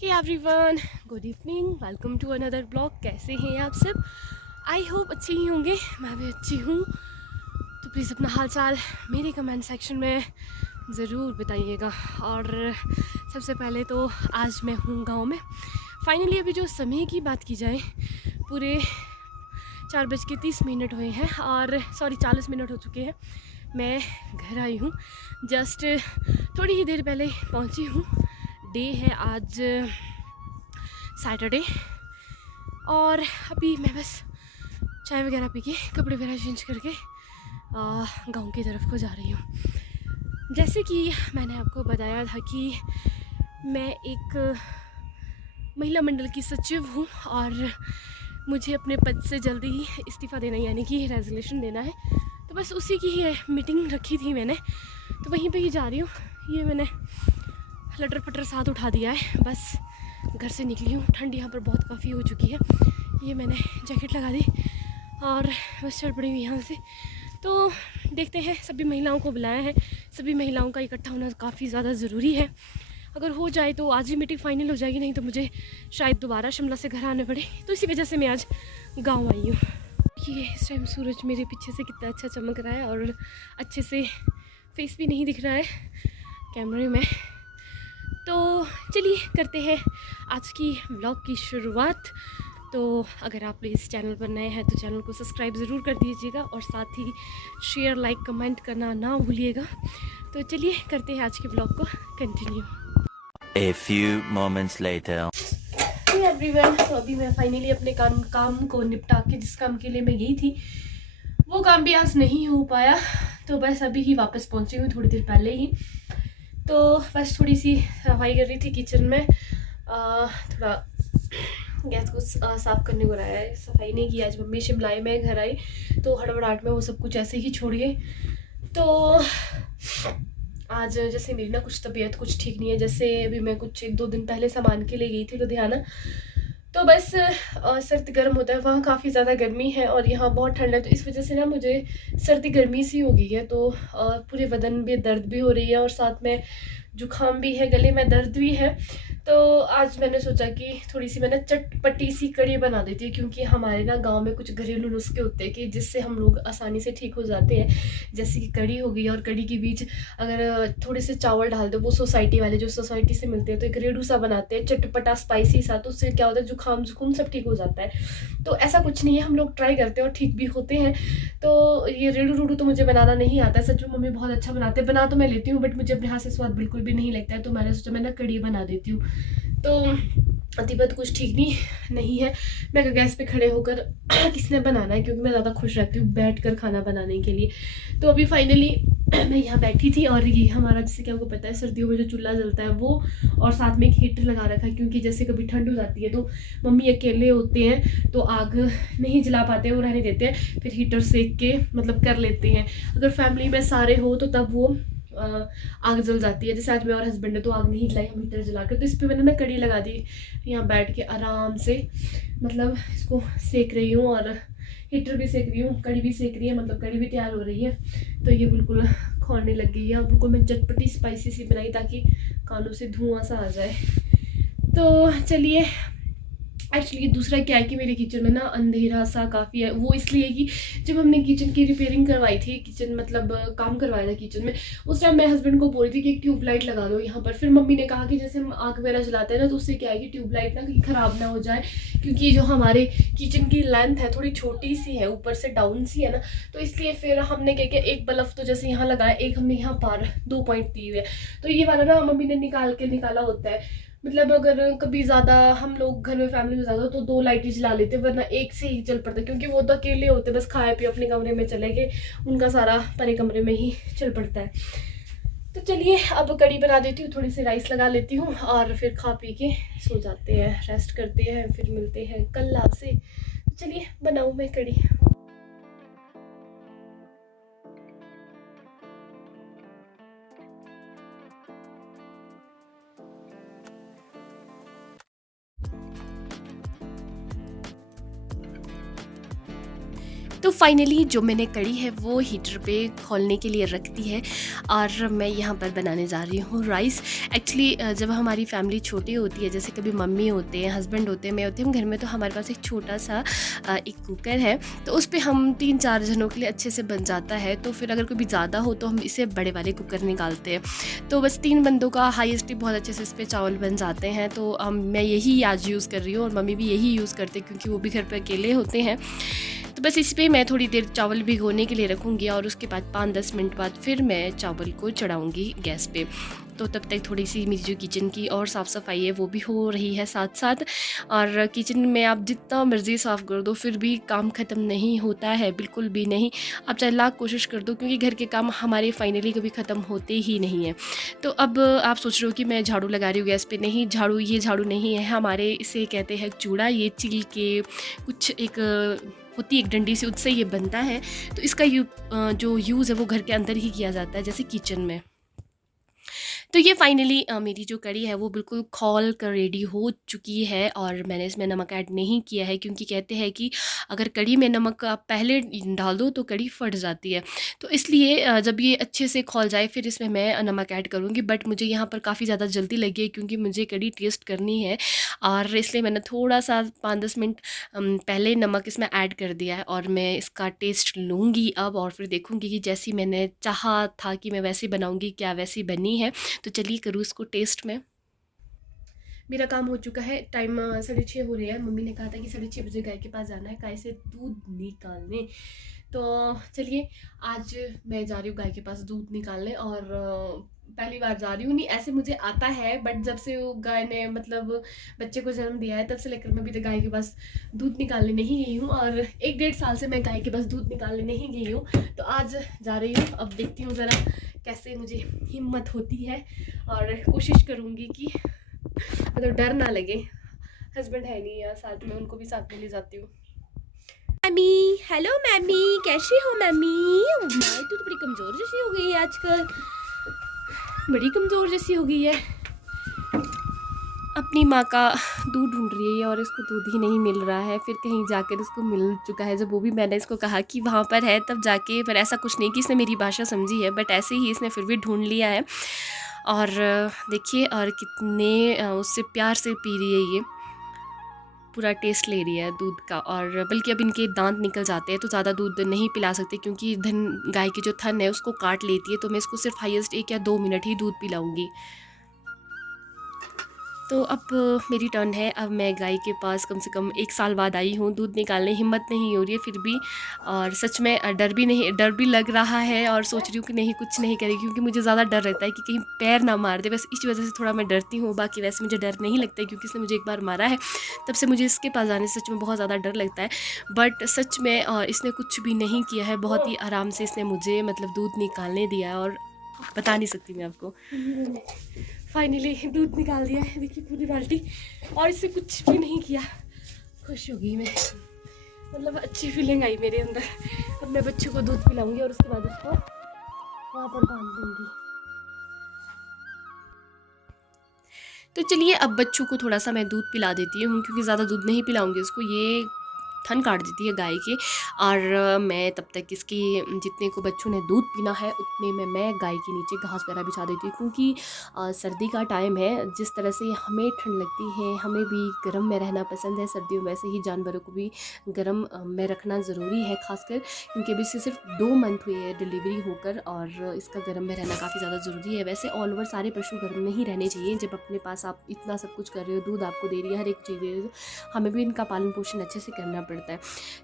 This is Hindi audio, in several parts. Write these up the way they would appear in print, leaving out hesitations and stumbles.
Hey everyone, good evening, welcome to another blog. कैसे हैं आप सब? आई होप अच्छे ही होंगे। मैं भी अच्छी हूँ। तो प्लीज़ अपना हाल चाल मेरे कमेंट सेक्शन में ज़रूर बताइएगा। और सबसे पहले तो आज मैं हूँ गांव में। फाइनली अभी जो समय की बात की जाए, पूरे 4:30 हुए हैं और 40 मिनट हो चुके हैं। मैं घर आई हूँ, जस्ट थोड़ी ही देर पहले पहुँची हूँ। डे है आज सैटरडे और अभी मैं बस चाय वगैरह पी के कपड़े वगैरह चेंज करके गांव की तरफ को जा रही हूँ। जैसे कि मैंने आपको बताया था कि मैं एक महिला मंडल की सचिव हूँ और मुझे अपने पद से जल्दी ही इस्तीफ़ा देना यानी कि रेजोल्यूशन देना है। तो बस उसी की ही मीटिंग रखी थी मैंने, तो वहीं पे ही जा रही हूँ। ये मैंने लटर पटर साथ उठा दिया है, बस घर से निकली हूँ। ठंड यहाँ पर बहुत काफ़ी हो चुकी है। ये मैंने जैकेट लगा दी और बस चल पड़ी हुई यहाँ से। तो देखते हैं, सभी महिलाओं को बुलाया है, सभी महिलाओं का इकट्ठा होना काफ़ी ज़्यादा ज़रूरी है। अगर हो जाए तो आज ही मीटिंग फाइनल हो जाएगी, नहीं तो मुझे शायद दोबारा शिमला से घर आने पड़े। तो इसी वजह से मैं आज गाँव आई हूँ। ये इस टाइम सूरज मेरे पीछे से कितना अच्छा चमक रहा है और अच्छे से फेस भी नहीं दिख रहा है कैमरे में। तो चलिए करते हैं आज की व्लॉग की शुरुआत। तो अगर आप इस चैनल पर नए हैं तो चैनल को सब्सक्राइब ज़रूर कर दीजिएगा और साथ ही शेयर, लाइक, कमेंट करना ना भूलिएगा। तो चलिए करते हैं आज के व्लॉग को continue. A few moments later. Hey everyone, तो अभी मैं फाइनली अपने काम को निपटा के, जिस काम के लिए मैं गई थी वो काम भी आज नहीं हो पाया। तो बस अभी ही वापस पहुंची हूँ, थोड़ी देर पहले ही। तो बस थोड़ी सी सफाई कर रही थी किचन में। थोड़ा गैस को साफ़ करने को रहा है, सफाई नहीं की। आज मम्मी शिमलाए में घर आई तो हड़बड़ाहट में वो सब कुछ ऐसे ही छोड़ गए। तो आज जैसे मेरी ना कुछ तबीयत कुछ ठीक नहीं है, जैसे अभी मैं कुछ 1-2 दिन पहले सामान के लिए गई थी लुधियाना। तो बस सर्द गर्म होता है, वहाँ काफ़ी ज़्यादा गर्मी है और यहाँ बहुत ठंड है। तो इस वजह से ना मुझे सर्दी गर्मी सी हो गई है। तो पूरे बदन में दर्द भी हो रही है और साथ में जुकाम भी है, गले में दर्द भी है। तो आज मैंने सोचा कि थोड़ी सी मैंने चटपटी सी कड़ी बना देती है, क्योंकि हमारे ना गांव में कुछ घरेलू नुस्खे होते हैं कि जिससे हम लोग आसानी से ठीक हो जाते हैं। जैसे कि कड़ी हो गई, और कड़ी के बीच अगर थोड़े से चावल डाल दो, वो सोसाइटी वाले जो सोसाइटी से मिलते हैं, तो एक रेडू सा बनाते हैं चटपटा स्पाइसी सा। तो उससे क्या होता है, जुकाम जुकाम सब ठीक हो जाता है। तो ऐसा कुछ नहीं है, हम लोग ट्राई करते हैं और ठीक भी होते हैं। तो ये रेडू रूडू तो मुझे बनाना नहीं आता है, सच में मम्मी बहुत अच्छा बनाते हैं। बना तो मैं लेती हूँ बट मुझे अपने हाथ से स्वाद बिल्कुल भी नहीं लगता है। तो मैंने सोचा मैं ना कड़ी बना देती हूँ। तो तबीयत कुछ ठीक नहीं है। मैं गैस पे खड़े होकर किसने बनाना है, क्योंकि मैं ज़्यादा खुश रहती हूँ बैठकर खाना बनाने के लिए। तो अभी फाइनली मैं यहाँ बैठी थी और ये हमारा, जैसे कि आपको पता है, सर्दियों में जो चूल्हा जलता है वो, और साथ में एक हीटर लगा रखा है, क्योंकि जैसे कभी ठंड हो जाती है तो मम्मी अकेले होते हैं तो आग नहीं जला पाते, वो रहने देते हैं, फिर हीटर सेक के मतलब कर लेते हैं। अगर फैमिली में सारे हो तो तब वो आग जल जाती है। जैसे आज मैं और हस्बैंड ने तो आग नहीं जलाई, हम हीटर जला कर। तो इस पर मैंने ना कड़ी लगा दी, यहाँ बैठ के आराम से मतलब इसको सेक रही हूँ और हीटर भी सेक रही हूँ, कड़ी भी सेक रही है, मतलब कड़ी भी तैयार हो रही है। तो ये बिल्कुल खोलने लग गई है और बिल्कुल मैं चटपटी स्पाइसी सी बनाई ताकि कानों से धुआं सा आ जाए। तो चलिए, एक्चुअली दूसरा क्या है कि मेरे किचन में ना अंधेरा सा काफ़ी है। वो इसलिए कि जब हमने किचन की रिपेयरिंग करवाई थी, किचन मतलब काम करवाया था किचन में, उस टाइम मैं हस्बैंड को बोल रही थी कि एक ट्यूबलाइट लगा दो यहाँ पर। फिर मम्मी ने कहा कि जैसे हम आग वगैरह जलाते हैं ना, तो उससे क्या है कि ट्यूबलाइट ना कहीं ख़राब ना हो जाए, क्योंकि जो हमारे किचन की लेंथ है थोड़ी छोटी सी है, ऊपर से डाउन सी है ना। तो इसलिए फिर हमने क्या किया, एक बल्ब तो जैसे यहाँ लगाया, एक हमने यहाँ पार 2 पॉइंट दिए हुए। तो ये वाला ना मम्मी ने निकाला होता है। मतलब अगर कभी ज़्यादा हम लोग घर में फैमिली में ज़्यादा तो 2 लाइट ही जला लेते, वरना एक से ही चल पड़ता, क्योंकि वो तो अकेले होते, बस खाए पिए अपने कमरे में चले गए, उनका सारा परे कमरे में ही चल पड़ता है। तो चलिए अब कड़ी बना देती हूँ, थोड़ी सी राइस लगा लेती हूँ और फिर खा पी के सो जाते हैं, रेस्ट करते हैं, फिर मिलते हैं कल आपसे। तो चलिए बनाऊँ मैं कड़ी। तो फाइनली जो मैंने कढ़ी है वो हीटर पे खोलने के लिए रख दी है और मैं यहाँ पर बनाने जा रही हूँ राइस। एक्चुअली जब हमारी फैमिली छोटी होती है, जैसे कभी मम्मी होते हैं, हस्बैंड होते हैं, मैं होती हूँ घर में, तो हमारे पास एक छोटा सा एक कुकर है, तो उस पर हम 3-4 जनों के लिए अच्छे से बन जाता है। तो फिर अगर कभी ज़्यादा हो तो हम इसे बड़े वाले कुकर निकालते हैं। तो बस 3 बंदों का हाईएस्ट बहुत अच्छे से इस पर चावल बन जाते हैं। तो मैं यही आज यूज़ कर रही हूँ और मम्मी भी यही यूज़ करते हैं क्योंकि वो भी घर पर अकेले होते हैं। तो बस इस पे मैं थोड़ी देर चावल भिगोने के लिए रखूँगी और उसके बाद 5-10 मिनट बाद फिर मैं चावल को चढ़ाऊँगी गैस पे। तो तब तक थोड़ी सी मेरी जो किचन की और साफ़ सफाई है वो भी हो रही है साथ साथ। और किचन में आप जितना मर्ज़ी साफ़ कर दो फिर भी काम ख़त्म नहीं होता है, बिल्कुल भी नहीं। आप चाहे लाख कोशिश कर दो, क्योंकि घर के काम हमारे फाइनली कभी ख़त्म होते ही नहीं हैं। तो अब आप सोच रहे हो कि मैं झाड़ू लगा रही हूँ गैस पे, नहीं, ये झाड़ू नहीं है, हमारे इसे कहते हैं चूड़ा। ये चील के कुछ एक होती है एक डंडी से, उससे ये बनता है। तो इसका जो यूज़ है वो घर के अंदर ही किया जाता है, जैसे किचन में। तो ये फाइनली मेरी जो कढ़ी है वो बिल्कुल खौल कर रेडी हो चुकी है और मैंने इसमें नमक ऐड नहीं किया है, क्योंकि कहते हैं कि अगर कढ़ी में नमक आप पहले डाल दो तो कढ़ी फट जाती है। तो इसलिए जब ये अच्छे से खौल जाए फिर इसमें मैं नमक ऐड करूँगी। बट मुझे यहाँ पर काफ़ी ज़्यादा जल्दी लगी है क्योंकि मुझे कढ़ी टेस्ट करनी है, और इसलिए मैंने थोड़ा सा 5-10 मिनट पहले नमक इसमें ऐड कर दिया है। और मैं इसका टेस्ट लूँगी अब, और फिर देखूँगी कि जैसी मैंने चाहा था कि मैं वैसी बनाऊँगी, क्या वैसी बनी है। तो चलिए करूँ इसको टेस्ट में। मेरा काम हो चुका है, टाइम 6:30 हो रही है। मम्मी ने कहा था कि 6:30 बजे गाय के पास जाना है गाय से दूध निकालने। तो चलिए आज मैं जा रही हूँ गाय के पास दूध निकालने। और पहली बार जा रही हूँ, नहीं ऐसे मुझे आता है, बट जब से वो गाय ने मतलब बच्चे को जन्म दिया है तब से लेकर मैं अभी तक गाय के पास दूध निकालने नहीं गई हूँ। और 1-1.5 साल से मैं गाय के पास दूध निकालने नहीं गई हूँ। तो आज जा रही हूँ, अब देखती हूँ ज़रा कैसे मुझे हिम्मत होती है, और कोशिश करूँगी कि मतलब डर ना लगे। हस्बैंड है नहीं यार साथ में, उनको भी साथ में ले जाती हूँ। मैमी, हेलो मैमी, कैसी हो मैमी? तू तो बड़ी कमज़ोर जैसी हो गई है आजकल, बड़ी कमज़ोर जैसी हो गई है। अपनी माँ का दूध ढूंढ रही है और इसको दूध ही नहीं मिल रहा है। फिर कहीं जाकर इसको मिल चुका है, जब वो भी मैंने इसको कहा कि वहाँ पर है तब जाके, पर ऐसा कुछ नहीं कि इसने मेरी भाषा समझी है, बट ऐसे ही इसने फिर भी ढूंढ लिया है। और देखिए और कितने उससे प्यार से पी रही है, ये पूरा टेस्ट ले रही है दूध का। और बल्कि अब इनके दांत निकल जाते हैं तो ज़्यादा दूध नहीं पिला सकते, क्योंकि गाय की जो थन है उसको काट लेती है। तो मैं इसको सिर्फ हाईएस्ट 1 या 2 मिनट ही दूध पिलाऊंगी। तो अब मेरी टर्न है, अब मैं गाय के पास कम से कम 1 साल बाद आई हूँ दूध निकालने। हिम्मत नहीं हो रही है फिर भी, और सच में डर भी लग रहा है, और सोच रही हूँ कि नहीं कुछ नहीं करेगी, क्योंकि मुझे ज़्यादा डर रहता है कि कहीं पैर ना मार दे, बस इस वजह से थोड़ा मैं डरती हूँ। बाकी वैसे मुझे डर नहीं लगता है, क्योंकि इसने मुझे एक बार मारा है, तब से मुझे इसके पास जाने से सच में बहुत ज़्यादा डर लगता है। बट सच में इसने कुछ भी नहीं किया है, बहुत ही आराम से इसने मुझे मतलब दूध निकालने दिया है, और बता नहीं सकती मैं आपको। फाइनली दूध निकाल दिया है, देखिए पूरी बाल्टी, और इससे कुछ भी नहीं किया। खुश हो गई मैं, मतलब अच्छी फीलिंग आई मेरे अंदर। अब मैं बच्चों को दूध पिलाऊंगी और उसके बाद उसको वहाँ पर बांध दूंगी। तो चलिए अब बच्चों को थोड़ा सा मैं दूध पिला देती हूँ, क्योंकि ज़्यादा दूध नहीं पिलाऊंगी उसको, ये थन काट देती है गाय के। और मैं तब तक इसकी जितने को बच्चों ने दूध पीना है उतने में मैं गाय के नीचे घास वगैरह बिछा देती हूँ, क्योंकि सर्दी का टाइम है। जिस तरह से हमें ठंड लगती है, हमें भी गर्म में रहना पसंद है सर्दियों, वैसे ही जानवरों को भी गर्म में रखना ज़रूरी है, खासकर क्योंकि अभी से सिर्फ 2 मंथ हुए हैं डिलीवरी होकर, और इसका गर्म में रहना काफ़ी ज़्यादा ज़रूरी है। वैसे ऑल ओवर सारे पशु गर्म में ही रहने चाहिए। जब अपने पास आप इतना सब कुछ कर रहे हो, दूध आपको दे रही है, हर एक चीज़ दे रही है, हमें भी इनका पालन पोषण अच्छे से करना पड़ता है।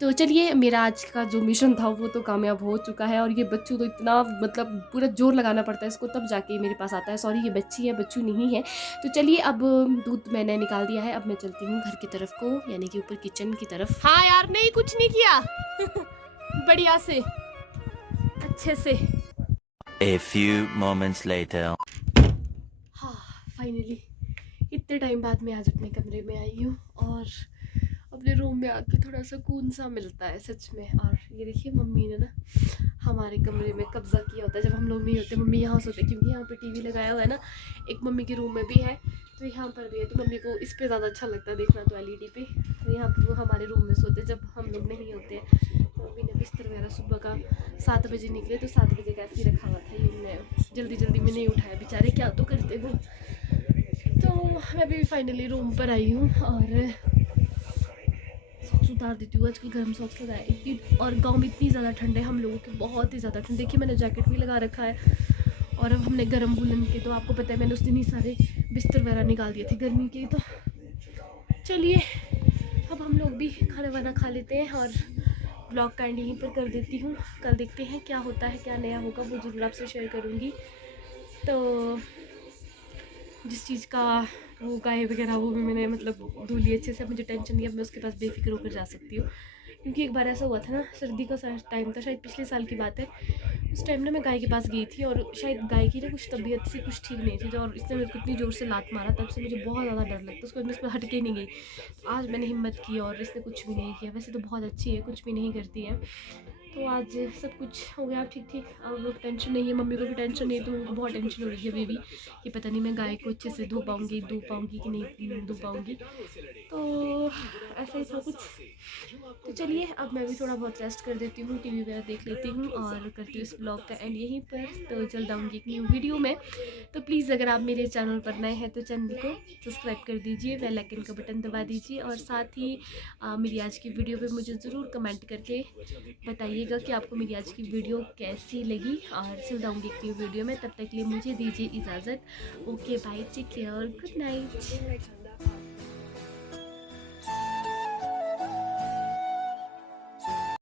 तो चलिए मेरा आज का जो मिशन था वो तो कामयाब हो चुका है। और ये बच्चू तो इतना मतलब पूरा जोर लगाना पड़ता है इसको, तब जाके मेरे पास आता है। सॉरी ये बच्ची है, बच्चू नहीं है। तो चलिए अब दूध मैंने निकाल दिया है, अब मैं चलती हूँ घर की तरफ को, यानी कि ऊपर किचन की तरफ। हाँ यार, नहीं कुछ नहीं किया बढ़िया से अच्छे से। A few moments later. हाँ फाइनली इतने टाइम बाद मैं आज अपने कमरे में आई हूँ, और अपने रूम में आके थोड़ा सुकून सा मिलता है सच में। और ये देखिए मम्मी ने ना हमारे कमरे में कब्जा किया होता है जब हम लोग नहीं होते। मम्मी यहाँ सोते, क्योंकि यहाँ पे टीवी लगाया हुआ है ना, एक मम्मी के रूम में भी है, तो यहाँ पर भी है, तो मम्मी को इस पे ज़्यादा अच्छा लगता है देखना, तो एलईडी पे। तो यहाँ पर वो हमारे रूम में सोते जब हम लोग नहीं होते हैं। तो मम्मी ने बिस्तर वगैरह सुबह का 7 बजे निकले, तो 7 बजे का ऐसे ही रखा हुआ था, ये जल्दी जल्दी में नहीं उठाया, बेचारे क्या तो करते वो। तो मैं भी फाइनली रूम पर आई हूँ और सॉक्स उतार देती हूँ। आजकल गर्म सॉक्स लगाए इतनी, और गांव में इतनी ज़्यादा ठंड है हम लोगों की, बहुत ही ज़्यादा ठंड। देखिए मैंने जैकेट भी लगा रखा है, और अब हमने गर्म वुलन के, तो आपको पता है मैंने उस दिन ही सारे बिस्तर वगैरह निकाल दिए थे गर्मी के। तो चलिए अब हम लोग भी खाना वाना खा लेते हैं, और ब्लॉग का एंड यहीं पर कर देती हूँ। कल देखते हैं क्या होता है, क्या नया होगा, वो ज़रूर आपसे शेयर करूँगी। तो जिस चीज़ का वो गाय वगैरह वो भी मैंने मतलब धो ली अच्छे से, अब मुझे टेंशन नहीं है, अब मैं उसके पास बेफिक्र होकर जा सकती हूँ। क्योंकि एक बार ऐसा हुआ था ना, सर्दी का टाइम था, शायद पिछले साल की बात है। उस टाइम ना मैं गाय के पास गई थी, और शायद गाय की ना कुछ तबीयत से कुछ ठीक नहीं थी, और इसने मेरे को इतनी ज़ोर से लात मारा, तब से मुझे बहुत ज़्यादा डर लगता है। उसके बाद मैं इस पर हट के नहीं गई। आज मैंने हिम्मत की और इसने कुछ भी नहीं किया। वैसे तो बहुत अच्छी है, कुछ भी नहीं करती है। तो आज सब कुछ हो गया ठीक ठीक। अब टेंशन नहीं है, मम्मी को भी टेंशन नहीं है, तो उनको बहुत टेंशन हो रही है अभी भी कि पता नहीं मैं गाय को अच्छे से धो पाऊँगी कि नहीं धो पाऊँगी। तो ऐसा ही था कुछ। तो चलिए अब मैं भी थोड़ा बहुत रेस्ट कर देती हूँ, टीवी वगैरह देख लेती हूँ, और करती हूँ इस ब्लॉग का एंड यहीं पर। तो जल्द आऊँगी एक न्यू वीडियो में। तो प्लीज़ अगर आप मेरे चैनल पर नए हैं तो चैनल को सब्सक्राइब कर दीजिए, बेल आइकन का बटन दबा दीजिए, और साथ ही मेरी आज की वीडियो पे मुझे ज़रूर कमेंट करके बताइएगा कि आपको मेरी आज की वीडियो कैसी लगी। और जल्द आऊँगी एक न्यू वीडियो में, तब तक के लिए मुझे दीजिए इजाज़त। Okay bye, take care, good night.